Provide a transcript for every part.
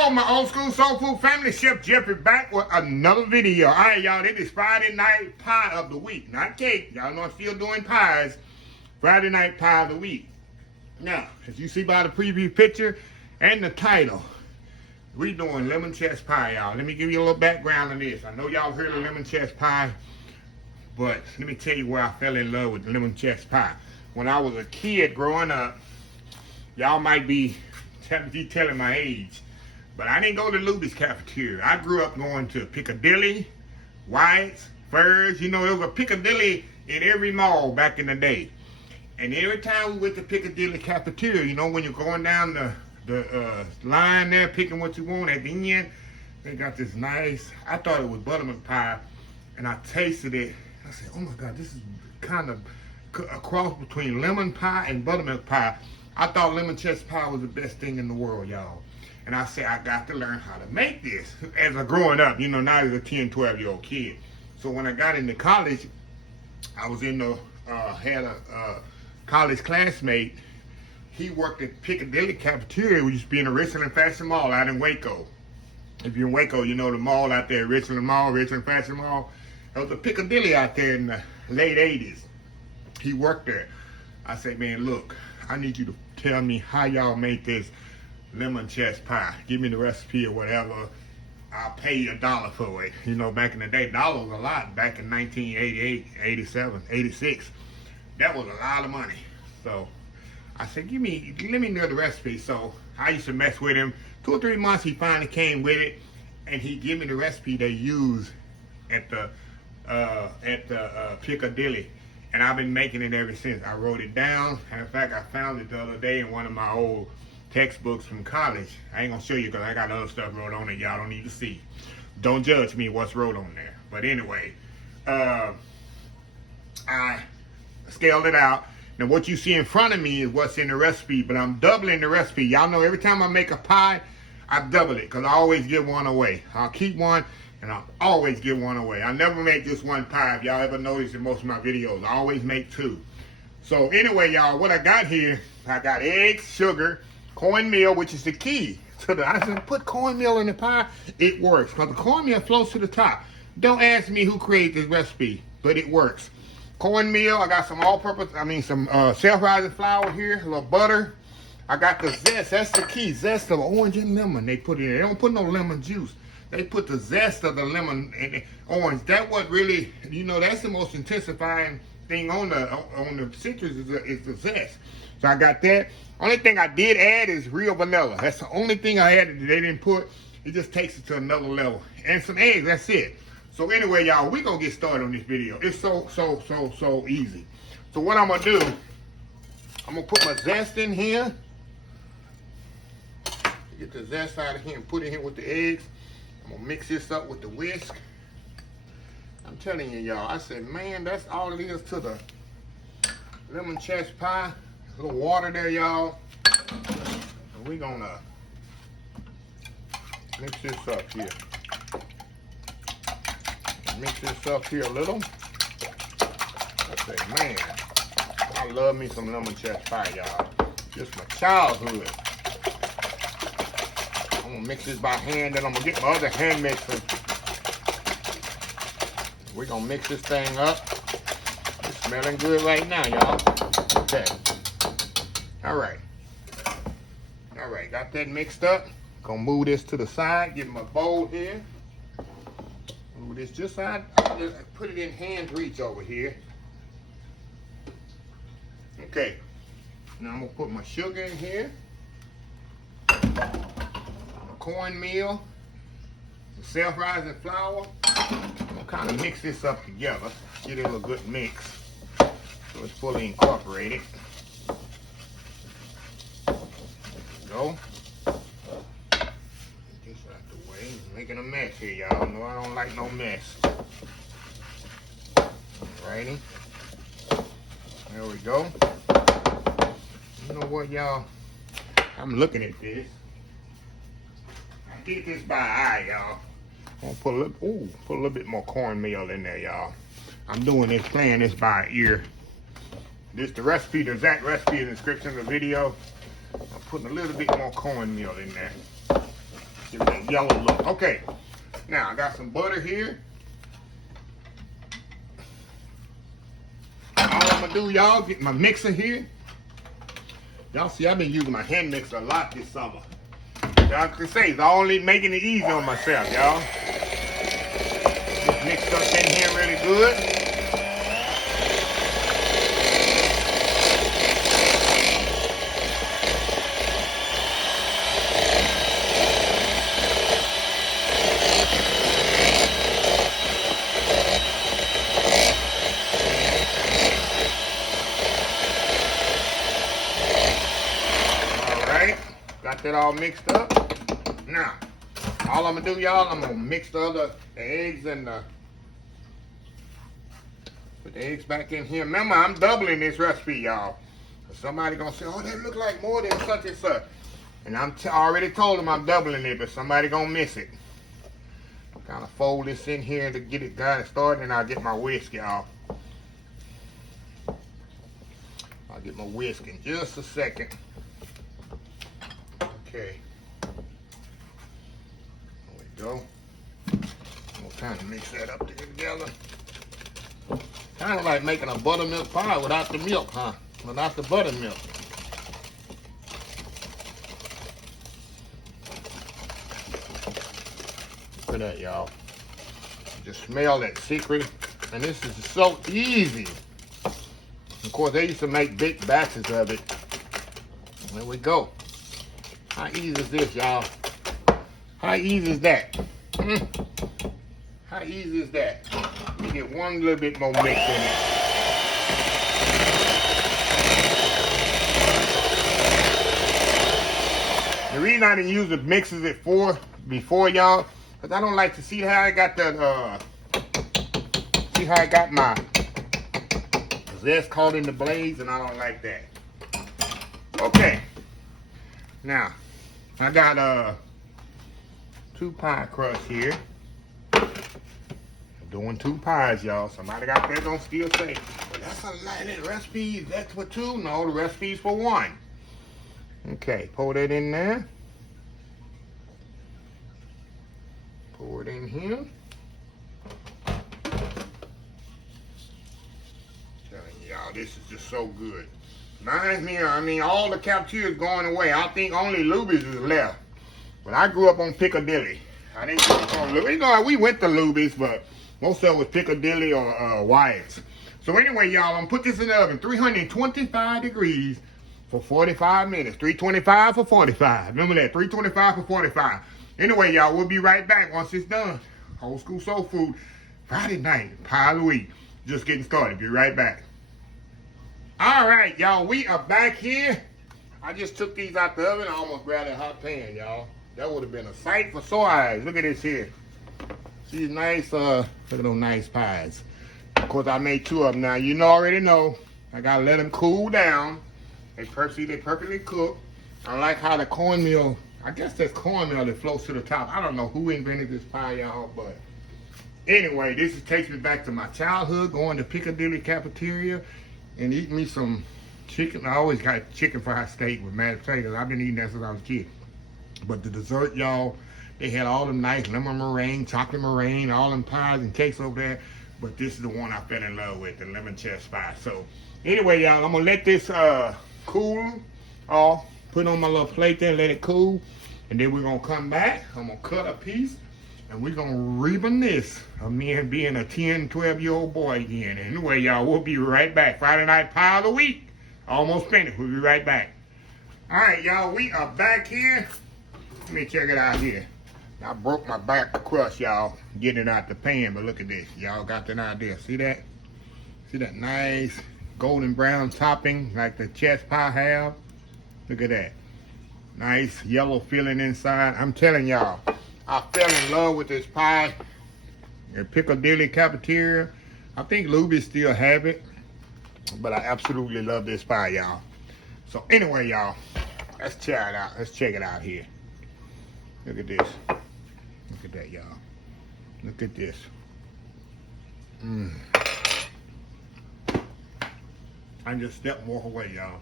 Hello, my old school soul food family. Chef Jeffrey back with another video. All right, y'all. This is Friday night pie of the week, not cake. Y'all know I'm still doing pies. Friday night pie of the week. Now, as you see by the preview picture and the title, we doing lemon chest pie, y'all. Let me give you a little background on this. I know y'all heard of lemon chest pie, but let me tell you where I fell in love with lemon chest pie. When I was a kid growing up, y'all might be telling my age, but I didn't go to Lubys Cafeteria. I grew up going to Piccadilly, Wyatt's, Furs. You know, there was a Piccadilly in every mall back in the day. And every time we went to Piccadilly Cafeteria, you know, when you're going down the line there, picking what you want at the end, they got this nice, I thought it was buttermilk pie, and I tasted it. I said, oh my God, this is kind of a cross between lemon pie and buttermilk pie. I thought lemon chest pie was the best thing in the world, y'all. And I said, I got to learn how to make this as a growing up, you know, not as a 10, 12-year-old kid. So when I got into college, I was in the, had a college classmate. He worked at Piccadilly Cafeteria, which used to be in the Richland Fashion Mall out in Waco. If you're in Waco, you know the mall out there, Richland Mall, Richland Fashion Mall. There was a Piccadilly out there in the late 80s. He worked there. I said, man, look, I need you to tell me how y'all make this lemon chest pie. Give me the recipe or whatever. I'll pay you $1 for it. You know, back in the day, $1 was a lot. Back in 1988, 87, 86. That was a lot of money. So I said, let me know the recipe. So I used to mess with him. 2 or 3 months, he finally came with it, and he gave me the recipe they use at the Piccadilly. And I've been making it ever since. I wrote it down. And in fact, I found it the other day in one of my old textbooks from college. I ain't gonna show you because I got other stuff wrote on it y'all don't need to see. Don't judge me what's wrote on there. But anyway, I scaled it out. Now what you see in front of me is what's in the recipe, but I'm doubling the recipe. Y'all know every time I make a pie, I double it because I always give one away. I'll keep one and I'll always give one away. I never make just one pie. If y'all ever noticed in most of my videos, I always make 2. So anyway, y'all, what I got here, I got eggs, sugar, cornmeal, which is the key to the, I said, put cornmeal in the pie. It works because the cornmeal floats to the top. Don't ask me who created this recipe, but it works. Cornmeal, I got some some self-rising flour here, a little butter. I got the zest, that's the key, zest of orange and lemon they put in there. They don't put no lemon juice. They put the zest of the lemon and orange. That what really, you know, that's the most intensifying thing on the citrus is the zest. So I got that. Only thing I did add is real vanilla. That's the only thing I added that they didn't put. It just takes it to another level. And some eggs, that's it. So anyway, y'all, we're gonna get started on this video. It's so easy. So what I'm gonna do, I'm gonna put my zest in here. Get the zest out of here and put it in with the eggs. I'm gonna mix this up with the whisk. I'm telling you, y'all, I said, man, that's all it is to the lemon chest pie. A little water there, y'all. And we're gonna mix this up here. Mix this up here a little. I say, man, I love me some lemon chest pie, y'all. Just my childhood. I'm gonna mix this by hand, then I'm gonna get my other hand mixer. We're gonna mix this thing up. It's smelling good right now, y'all. Okay. All right, got that mixed up. Gonna move this to the side, get my bowl here. Move this just side, just put it in hand reach over here. Okay, now I'm gonna put my sugar in here. Cornmeal, some self-rising flour. I'm gonna kind of mix this up together, get it a good mix so it's fully incorporated. There we go. Get this out the way. Making a mess here, y'all. No, I don't like no mess. Alrighty. There we go. You know what, y'all? I'm looking at this. Get this by eye, y'all. I'm gonna put a little bit more cornmeal in there, y'all. I'm doing this, playing this by ear. This the recipe, the exact recipe in the description of the video. I'm putting a little bit more cornmeal in there. Give it that yellow look. Okay. Now I got some butter here. All I'm gonna do, y'all, get my mixer here. Y'all see, I've been using my hand mixer a lot this summer. Y'all can say it's only making it easy on myself, y'all. Just mixed up in here really good. Got that all mixed up. Now, all I'm gonna do, y'all, I'm gonna mix the eggs and put the eggs back in here. Remember, I'm doubling this recipe, y'all. Somebody gonna say, oh, that look like more than such and such. And I already told them I'm doubling it, but somebody gonna miss it. Kind of fold this in here to get it kind of started, and I'll get my whisk, y'all. I'll get my whisk in just a second. Okay, there we go. We'll kind of mix that up together. Kind of like making a buttermilk pie without the milk, huh? Without the buttermilk. Look at that, y'all. Just smell that secret. And this is so easy. Of course, they used to make big batches of it. There we go. How easy is this, y'all? How easy is that? How easy is that? Let me get one little bit more mix in it. The reason I didn't use the mixes before, y'all, because I don't like to see how I got that, see how I got my zest caught in the blades, and I don't like that. Okay. Now, I got 2 pie crusts here. I'm doing 2 pies, y'all. Somebody got that gonna still say, well, that's a light recipe. That's for 2. No, the recipe's for 1. Okay, pour that in there. Pour it in here. Telling y'all, this is just so good. Reminds me, I mean, all the cafeterias going away. I think only Lubys is left. But I grew up on Piccadilly. I didn't grow up on Lubys. You know, we went to Lubys, but most of it was Piccadilly or Wyatt's. So anyway, y'all, I'm gonna put this in the oven, 325 degrees for 45 minutes. 325 for 45. Remember that, 325 for 45. Anyway, y'all, we'll be right back once it's done. Old school soul food, Friday night, pie of the week. Just getting started. Be right back. All right, y'all, we are back here. I just took these out the oven. I almost grabbed a hot pan, y'all. That would have been a sight for sore eyes. Look at this here. See these nice, look at those nice pies. Of course, I made 2 of them. Now, you already know, I gotta let them cool down. They perfectly cooked. I like how the cornmeal, I guess that's cornmeal that floats to the top. I don't know who invented this pie, y'all, but anyway, this takes me back to my childhood, going to Piccadilly Cafeteria and eating me some chicken. I always got chicken fried steak with mashed potatoes. I've been eating that since I was a kid. But the dessert, y'all, they had all them nice lemon meringue, chocolate meringue, all them pies and cakes over there. But this is the one I fell in love with, the lemon chest pie. So anyway, y'all, I'm gonna let this cool off, put it on my little plate there, let it cool, and then we're gonna come back. I'm gonna cut a piece, and we're gonna reminisce of me being a 10, 12-year-old boy again. Anyway, y'all, we'll be right back. Friday night pie of the week. Almost finished. We'll be right back. All right, y'all, we are back here. Let me check it out here. I broke my back crust, y'all, getting it out the pan, but look at this. Y'all got that idea. See that? See that nice golden brown topping like the chest pie have? Look at that. Nice yellow filling inside. I'm telling y'all, I fell in love with this pie at Piccadilly Cafeteria. I think Lubys still have it, but I absolutely love this pie, y'all. So anyway, y'all, let's check it out. Let's check it out here. Look at this. Look at that, y'all. Look at this. I just stepped more away, y'all.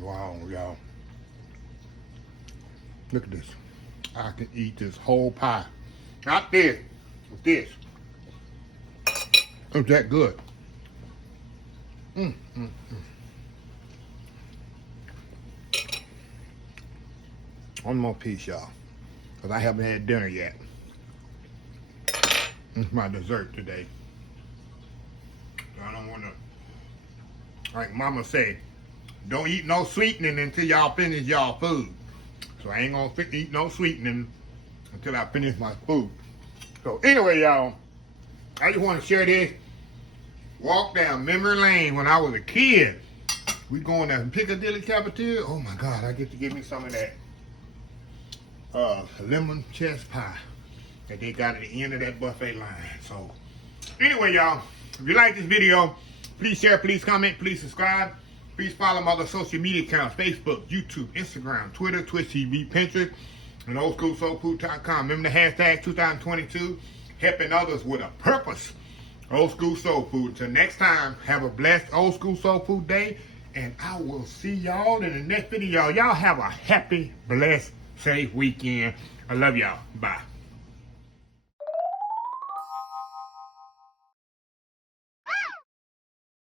Wow, y'all. Look at this. I can eat this whole pie. Not this. With this. It's that good. One more piece, y'all. Because I haven't had dinner yet. It's my dessert today. I don't want to, like Mama say, don't eat no sweetening until y'all finish y'all food. So I ain't going to eat no sweetening until I finish my food. So anyway, y'all, I just want to share this. Walk down memory lane when I was a kid. We going to Piccadilly Cafeteria. Oh my God, I get to give me some of that lemon chess pie that they got at the end of that buffet line. So anyway, y'all, if you like this video, please share, please comment, please subscribe. Please follow my other social media accounts: Facebook, YouTube, Instagram, Twitter, Twitch TV, Pinterest, and oldschoolsoulfood.com. Remember the hashtag 2022, helping others with a purpose. Old School Soul Food. Until next time, have a blessed Old School Soul Food day, and I will see y'all in the next video. Y'all have a happy, blessed, safe weekend. I love y'all. Bye.